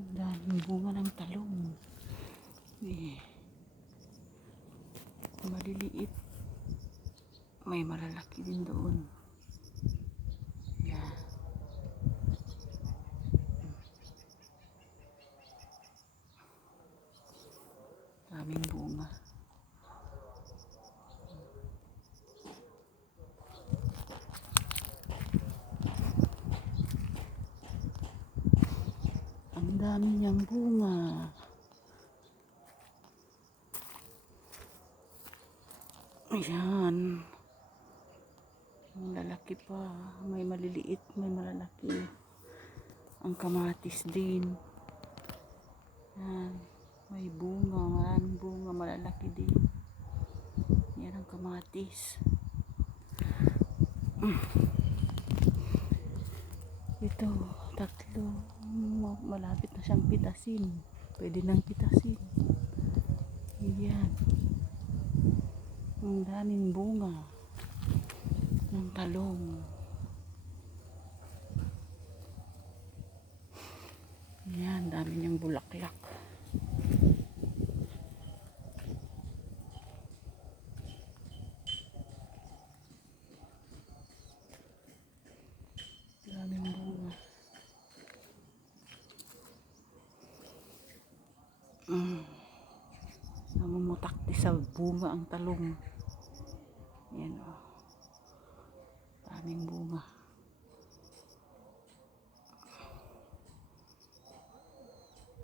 Ang daming bunga ng talong. Maliliit. May malalaki din doon. Yan. Daming bunga. Ang dami niyang bunga. Ayan. Ang lalaki pa. May maliliit, may malalaki. Ang kamatis din. Ayan. May bunga. Maraming bunga. Malalaki din. Yan ang kamatis. Ito. Tatlo. Malapit na siyang pitasin. Pwede nang pitasin. Ayan. Ang daming bunga ng talong. Ayan, dami niyang bulaklak. Daming bunga. Namumutakti sa bunga ang talong. Ayan o. Daming bunga.